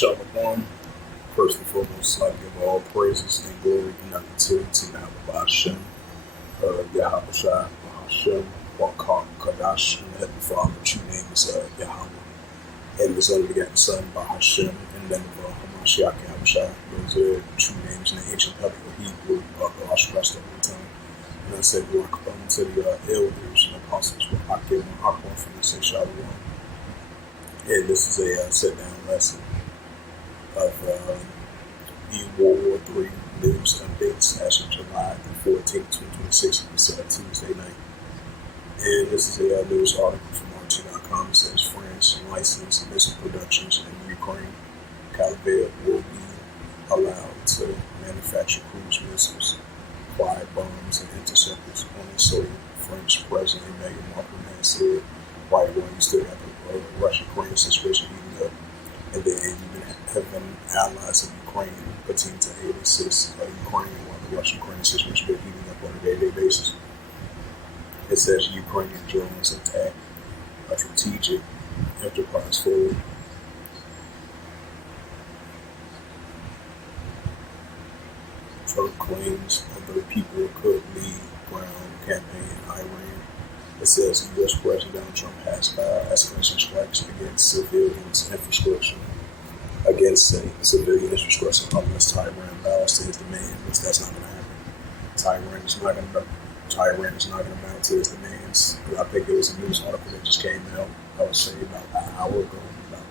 Shalom. First and foremost, I give all praises and glory and honor to Yahweh Hashem, Yahweh Shai, Hashem, Wakar, Kadash, and the Heavenly Father. True name is Yahweh. And his only begotten Son, Bahashem, and then Hamashiach, Yahweh Shai. Those are true names in the ancient Hebrew, Hebrew, Rosh rest of the time. And I said, you are to the elders and apostles, but I give them Aqua from the Say Shalom. And this is a sit down lesson of World War III news updates as of July 14, 2026. It's Tuesday night. And this is a news article from RT.com. It says France licensed missile productions in Ukraine. Calibert will be allowed to manufacture cruise missiles, fly bombs, and interceptors on the soil. French President Emmanuel Macron has said, right when you still have the Russia-Ukraine situation heating up, and then even having allies of Ukraine continue to aid and assist Ukraine while the Russia-Ukraine situation been heating up on a day-to-day basis. It says Ukrainian drones attack a strategic enterprise for Trump claims other people could lead ground campaign in Iran. It says U.S. President Donald Trump has filed escalation strikes against civilians' infrastructure. Unless Tehran bows to his demand, which that's not going to happen. Tehran is not going to bow to his demands. I think there was a news article that just came out, I would say about an hour ago, about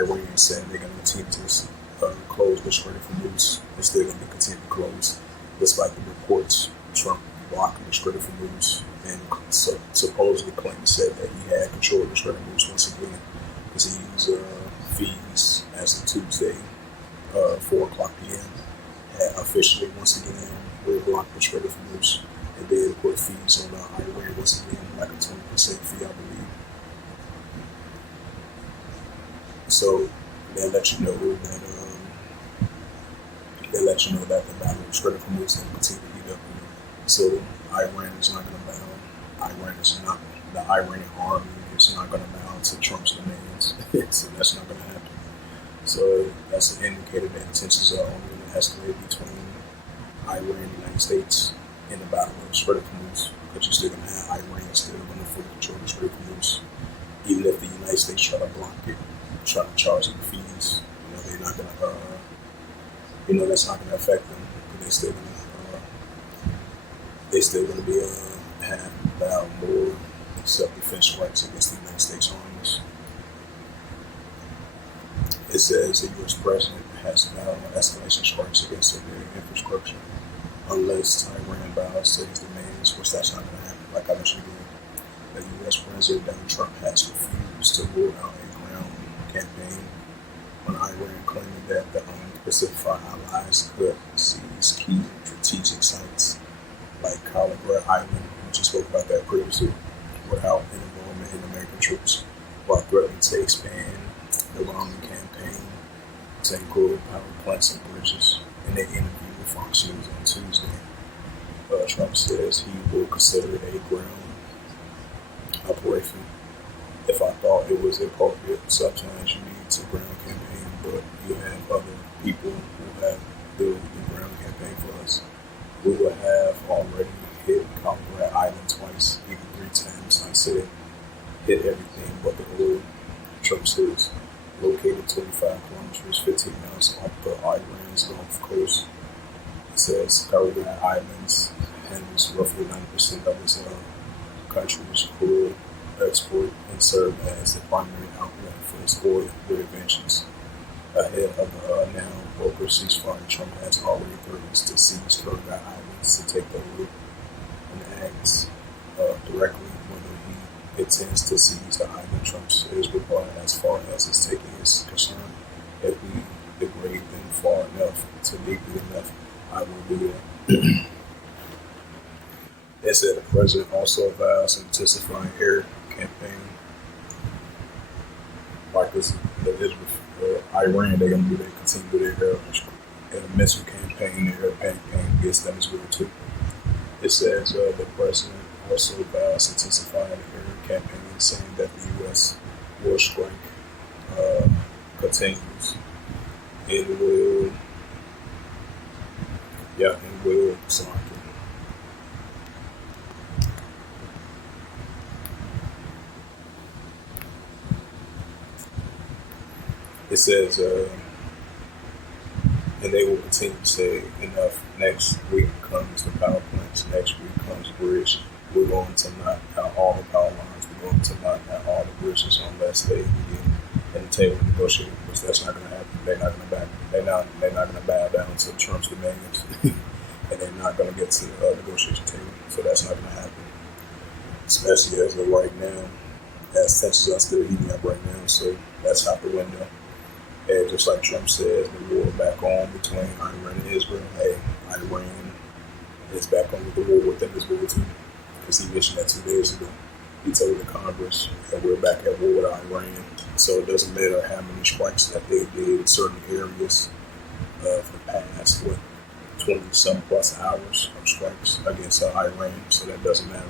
Iran saying they're going to continue to close the Strait of Hormuz. It's still going to continue to close, despite the reports Trump blocking the Strait of Hormuz and supposedly claimed said that he had control of the Strait of Hormuz once again because he used fees as of Tuesday, 4 o'clock p.m. had officially once again blocked the Strait of Hormuz, and then put fees on Iran once again, like a 20% fee, I believe. So they let you know that the battle of the Strait of Hormuz is going to continue to heat up. So Iran is not going to bow. The Iranian army is not going to bow to Trump's demands. So that's not going to happen. So that's an indicator that tensions are only going to escalate between Iran and the United States in the battle of the Strait of Hormuz, because you're still going to have Iran still going to fully control the Strait of Hormuz. Even if the United States try to block it, try to charge them fees, they're not going to, that's not going to affect them, because they still going to be have about more self-defense strikes against the United States armies. It says the U.S. president has vowed escalation strikes against civilian infrastructure unless Tehran bows to his demands, which that's not going to happen. Like I mentioned again, the U.S. president Donald Trump has refused to rule out a ground campaign on Iran, claiming that the unspecified allies could seize key strategic sites like Calibert Island, we just spoke about that previously, without an involvement in American troops, while threatening to expand the bombing campaign to include power plants and bridges. In an interview with Fox News on Tuesday, Trump says he will consider it a ground operation if I thought it was appropriate. Sometimes you need to ground campaign, but you have other people who have built the ground campaign for us. We would have already hit Calibert Island twice, even 3 times. I said hit everything but the oil. Trump says located 25 kilometers, 15 miles off the Iran's Gulf Coast. It says Calibert Islands handles roughly 90% of its country's crude export and serve as the primary outlet for its oil interventions. Ahead of the now broker ceasefire, Trump has already threatened to seize Calibert Islands to take the oil and asks directly whether he intends to seize the island. Trump is replied, as far as his taking is concerned, if we degrade them far enough to deeply enough, I will do that. It said the president also vows an intensifying air campaign. Like this, Iran, they're going to continue to do their missile campaign, their air campaign against Venezuela too. It says the president also vows intensifying the air campaign, saying that the U.S. war strike continues and will, yeah, and will, sorry. It says, and they will continue to say, enough. Next week comes the power plants. Next week comes the bridge. We're going to knock out all the power lines. We're going to knock out all the bridges unless they begin at the table to negotiate. Because that's not going to happen. They're not going to back. They're not going to bow down to Trump's demands, and they're not going to get to the negotiation table. So that's not going to happen. Especially as of right now, as tensions are still heating up right now. So that's out the window. And just like Trump says, the war back on between Iran and Israel. Hey, Iran is back on with the war within this war too. Because he mentioned that 2 days ago. He told the Congress that we're back at war with Iran. So it doesn't matter how many strikes that they did in certain areas of the past, 20-some plus hours of strikes against Iran. So that doesn't matter.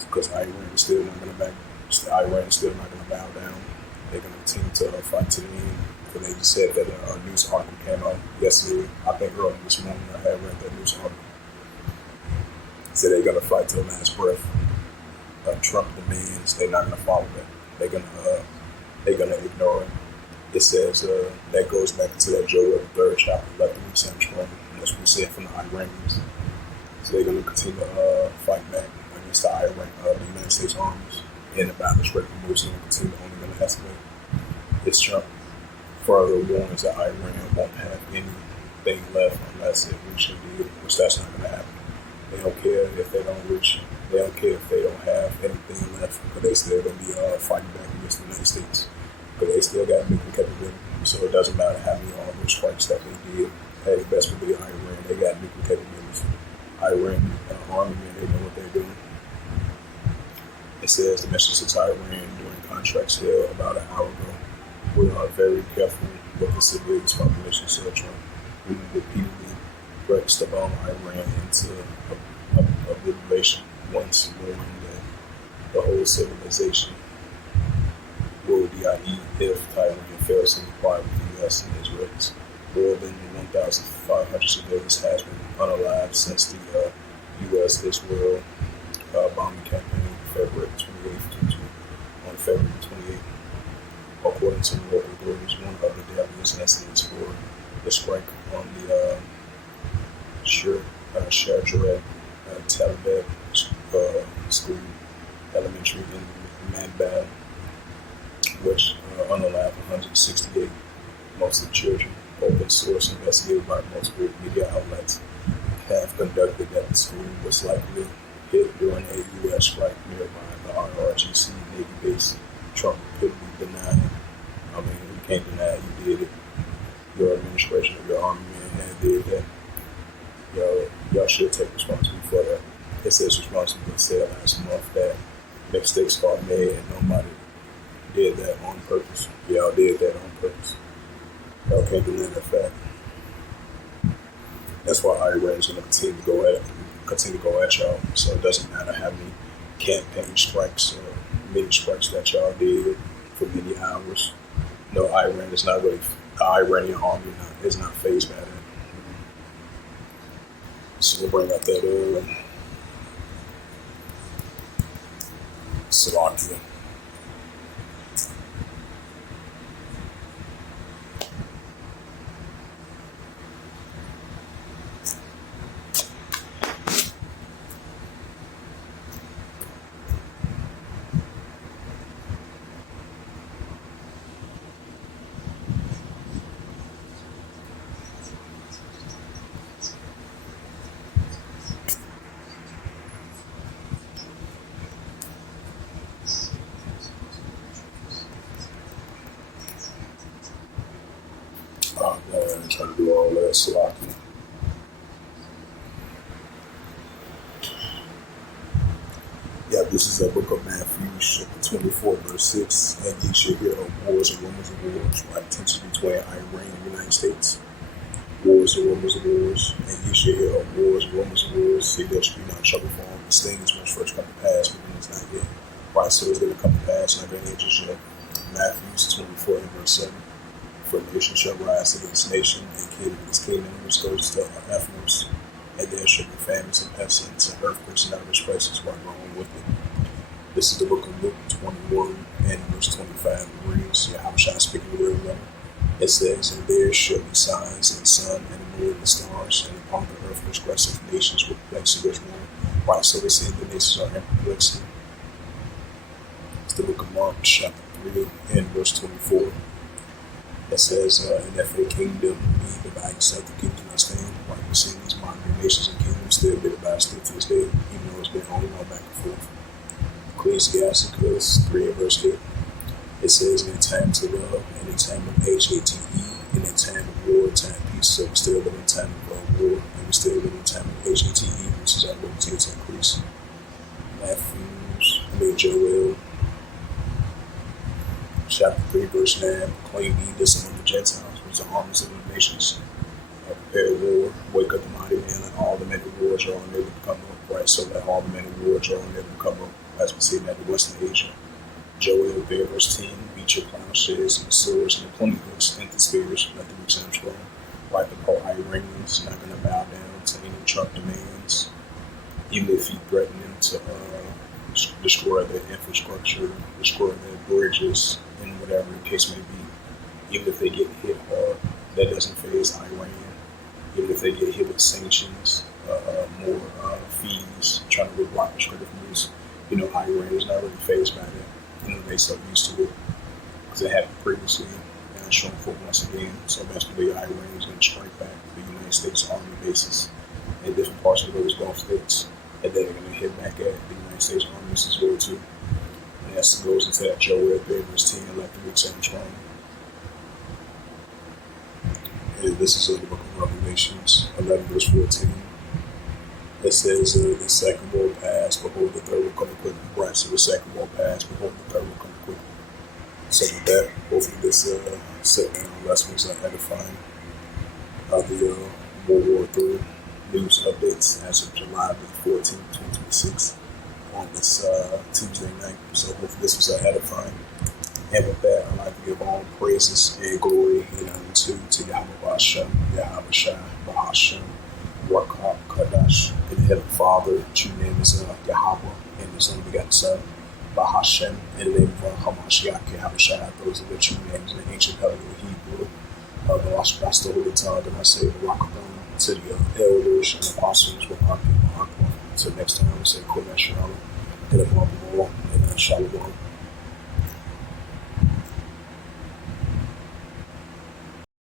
Because Iran is still not going to Iran is still not going to bow down. They're going to continue to fight to the end. They just said that a news article came out yesterday. I think earlier this morning I had read that news article. Said they're going to fight to the last breath. Trump demands they're not going to follow that. They're going to ignore it. It says that goes back into that Joel 3rd chapter, left the same strong. And that's what we said from the Iranians. So they're going to continue to fight back against the United States armies. And the battle Strait of Hormuz is going to continue, only going to escalate. It's Trump further warns that Iran won't have anything left unless it reaches a deal, which that's not going to happen. They don't care if they don't reach. They don't care if they don't have anything left, because they still going to be fighting back against the United States, because they still got nuclear capability. So it doesn't matter how many armed strikes that they did. Hey, best believe Iran, they got nuclear capabilities. Iran army, they know what they're doing. It says the message to Iran during contracts held about an hour ago. We are very careful with the civilians' population, said Trump. We repeatedly pressed the bomb Iran into obliteration once knowing that the whole civilization will die if Taiwan fails to comply with the U.S. and Israelis. More than 1,500 civilians has been unalive since the U.S.-Israel bombing campaign February 28th, on February 28th. According to local authorities, one of the deadliest incidents for the strike on the Sharjah Taliban school elementary in Manbad, which unalived 168, mostly children. Open source investigated by multiple media outlets have conducted that the school was likely hit during a U.S. strike nearby the RRGC Navy base. Trump repeatedly denied. I mean, you can't deny you did it. Your administration of your army man did that. Y'all should take responsibility for that. It says responsibility said last month that mistakes are made and nobody did that on purpose. Y'all did that on purpose. Y'all can't deny that fact. That's why Iran is going to continue to go at y'all. So it doesn't matter how many campaign strikes or many strikes that y'all did for many hours. No, Iran is not really. The Iranian army is not phased by that. So we'll bring out that Slovakia. Oh man, I'm trying to do all that Slovakia. Yeah, this is the book of Matthew, chapter 24, verse 6. And ye shall hear of wars and rumors of wars, right? Tension between Iran and the United States. Wars and rumors of wars. And ye shall hear of wars and rumors of wars. See, there should be not trouble for all these things when first come to pass, but when it's not yet. Right, so it's going to come to pass, not going to just yet. Matthew 24 and verse 7. For nation shall rise against nation, and kingdom against kingdom, which goes to Ethnos. And there shall be famines and pestilence and earthquakes in diverse places while going with it. This is the book of Luke 21 and verse 25. It reads, Yahushua speaking to everyone. It says, and there shall be signs in the sun and the moon and the stars, and upon the earth transgressive nations with perplexity which one. Right, so they say the nations are in perplexity. It's the book of Mark, chapter 3 and verse 24. It says, and if a kingdom be divided itself, the kingdom not stand. Like we're seeing these modern nations and kingdoms still be divided still to this day, even though it's been on and on back and forth. Ecclesiasticus 3 and verse 8. It says, in a time to love, in a time of HATE, in a time of war, time of peace. So we still live in a time of war, and we still live in a time of HATE, which is our ability to increase. Joel chapter 3, verse 9, proclaim ye this among the Gentiles, which are armies of the nations. Prepare war, wake up the mighty man, and all the men of wars are on there to come up. Right, so that all the men of wars are on there to come up, as we see that in Western Asia. Joel there, verse 10, beat your plowshares and the swords and the plenty hooks and the spears, let the weak sound strong. Like the pro-Iranians, not going to bow down to any Trump demands, even if he threatened them to destroy their infrastructure, destroy their bridges, and whatever the case may be. Even if they get hit hard, that doesn't faze Iran. Even if they get hit with sanctions, more fees, trying to block restrictive moves, Iran is not really fazed by that. They're so used to it because it happened previously. And it's showing for once again. So basically, Iran is going to strike back the United States Army bases in different parts of those Gulf states, and they're going to hit back at the United States Army as well too. And that goes into that Joel there, verse 10, like the weak sound strong. And this is the book of Revelations 11, verse 14. It says, the second will pass, behold, the third will come quickly. Right, so the second will pass, behold, the third will come quickly. So with that, hopefully this sit-down lessons are edifying the World War III news updates as of July 14, 2026 on this Tuesday night. So hopefully this was edifying. And with that, I'd like to give all praises and glory and honor to Yahweh Hashem, Yahweh Shai, Bahashem, Rakab Kadash, in the heavenly Father, true name is Yahweh, and his only begotten Son, Bahashem, in the name of Hamashiach, Yahweh Shai. Those are the true names in the ancient Paleo Hebrew. But I still hold the tongue, and I say Rakabon to the elders and apostles, with our people. Until next time, I say Kodesh Shalom, and above all, and Shalom.